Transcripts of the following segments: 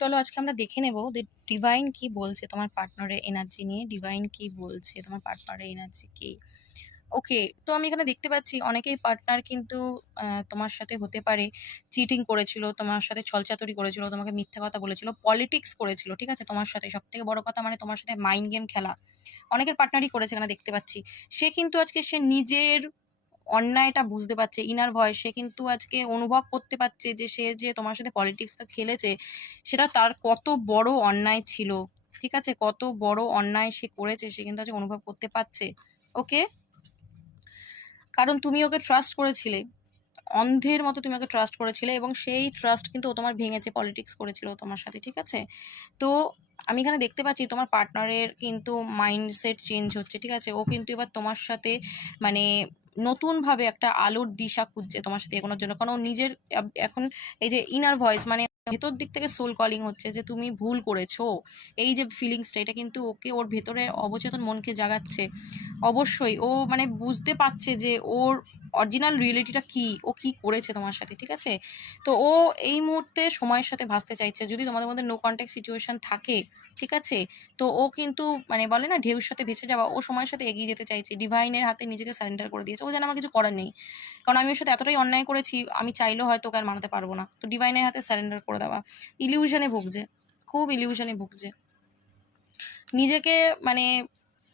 চলো আজকে আমরা দেখে নেব যে ডিভাইন কি বলছে তোমার পার্টনারের এনার্জি নিয়ে। ডিভাইন কি বলছে তোমার পার্টনারের এনার্জি কি। ওকে, তো আমি এখানে দেখতে পাচ্ছি অনেকেই পার্টনার কিন্তু তোমার সাথে হতে পারে চিটিং করেছিল, তোমার সাথে ছলচাতুরি করেছিল, তোমাকে মিথ্যা কথা বলেছিল, পলিটিক্স করেছিল, ঠিক আছে। তোমার সাথে সব থেকে বড় কথা মানে তোমার সাথে মাইন্ড গেম খেলা অনেকের পার্টনারই করেছে, এখানে দেখতে পাচ্ছি। সে কিন্তু আজকে সে নিজের অন্যায়টা বুঝতে পারছে, ইনার ভয়েস সে কিন্তু আজকে অনুভব করতে পারছে যে সে যে তোমার সাথে পলিটিক্সটা খেলেছে সেটা তার কত বড় অন্যায় ছিল, ঠিক আছে। কত বড় অন্যায় সে করেছে সে কিন্তু আজকে অনুভব করতে পারছে। ওকে, কারণ তুমি ওকে ট্রাস্ট করেছিলে, অন্ধের মতো তুমি ওকে ট্রাস্ট করেছিলে এবং সেই ট্রাস্ট কিন্তু ও তোমার ভেঙেছে, পলিটিক্স করেছিল তোমার সাথে, ঠিক আছে। তো আমি এখানে দেখতে পাচ্ছি তোমার পার্টনারের কিন্তু মাইন্ডসেট চেঞ্জ হচ্ছে, ঠিক আছে। ও কিন্তু এবার তোমার সাথে মানে নতুনভাবে একটা আলোর দিশা খুঁজছে তোমার সাথে এগোনোর জন্য, কারণ ও নিজের এখন এই যে ইনার ভয়েস মানে ভেতর দিক থেকে সোল কলিং হচ্ছে যে তুমি ভুল করেছো। এই যে ফিলিংসটা এটা কিন্তু ওকে ওর ভেতরে অবচেতন মনকে জাগাচ্ছে। অবশ্যই ও মানে বুঝতে পারছে যে ওর অরিজিনাল রিয়েলিটিটা কি, ও কি করেছে তোমার সাথে, ঠিক আছে। তো ও এই মুহূর্তে সময়ের সাথে ভাসতে চাইছে, যদি তোমাদের মধ্যে নো কন্ট্যাক্ট সিচুয়েশন থাকে, ঠিক আছে। তো ও কিন্তু মানে বলে না ঢেউর সাথে ভেসে যাওয়া, ও সময়ের সাথে এগিয়ে যেতে চাইছে, ডিভাইনের হাতে নিজেকে সারেন্ডার করে দিয়েছে। ও যেন আমার কিছু করার নেই, কারণ আমি ওর সাথে এতটাই অন্যায় করেছি, আমি চাইলেও হয়তো ওকে আর মানাতে পারবো না। তো ডিভাইনের হাতে সারেন্ডার করে দেওয়া, ইলিউশনে ভুগছে, খুব ইলিউশনে ভুগছে নিজেকে, মানে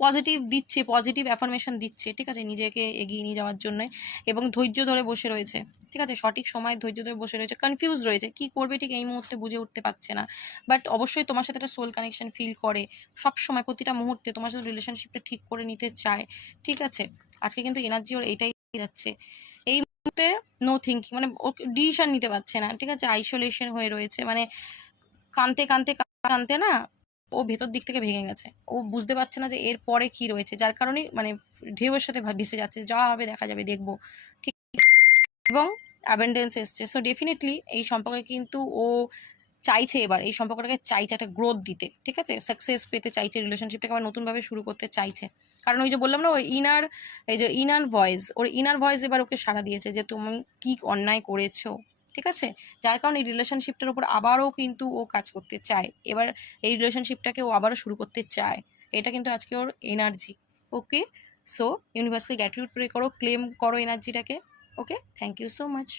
পজিটিভ দিচ্ছে, পজিটিভ অ্যাফার্মেশন দিচ্ছে, ঠিক আছে, নিজেকে এগিয়ে নিয়ে যাওয়ার জন্য। এবং ধৈর্য ধরে বসে রয়েছে, ঠিক আছে, সঠিক সময় ধৈর্য ধরে বসে রয়েছে, কনফিউজ রয়েছে কি করবে ঠিক এই মুহূর্তে বুঝে উঠতে পারছে না। বাট অবশ্যই তোমার সাথে একটা সোল কানেকশন ফিল করে, সব সময় প্রতিটা মুহূর্তে তোমার সাথে রিলেশনশিপটা ঠিক করে নিতে চায়, ঠিক আছে। আজকে কিন্তু এনার্জি ওর এইটাই যাচ্ছে এই মুহূর্তে। নো থিঙ্কিং মানে ও ডিসিশন নিতে পারছে না, ঠিক আছে, আইসোলেশন হয়ে রয়েছে, মানে কানতে কানতে কানতে না ও ভেতর দিক থেকে ভেঙে গেছে। ও বুঝতে পারছে না যে এর পরে কি রয়েছে, যার কারণেই মানে ঢেউয়ের সাথে ভেসে যাচ্ছে, যা হবে দেখা যাবে, দেখবো, ঠিক। এবং অ্যাবেন্ডেন্স এসছে, সো ডেফিনেটলি এই সম্পর্কে কিন্তু ও চাইছে, এবার এই সম্পর্কটাকে চাইছে একটা গ্রোথ দিতে, ঠিক আছে, সাকসেস পেতে চাইছে, রিলেশনশিপটাকে আবার নতুনভাবে শুরু করতে চাইছে। কারণ ওই যে বললাম না ওই ইনার, এই যে ইনার ভয়েস, ওর ইনার ভয়েস এবার ওকে সাড়া দিয়েছে যে তুমি কি অন্যায় করেছো, ঠিক আছে। যার কারণে এই রিলেশনশিপটার উপর আবারও কিন্তু ও কাজ করতে চায়, এবার এই রিলেশনশিপটাকে ও আবারও শুরু করতে চায়। এটা কিন্তু আজকে ওর এনার্জি। ওকে, সো ইউনিভার্সকে গ্র্যাটিটিউড প্রে করো, ক্লেম করো এনার্জিটাকে। ওকে, থ্যাংক ইউ সো মাচ।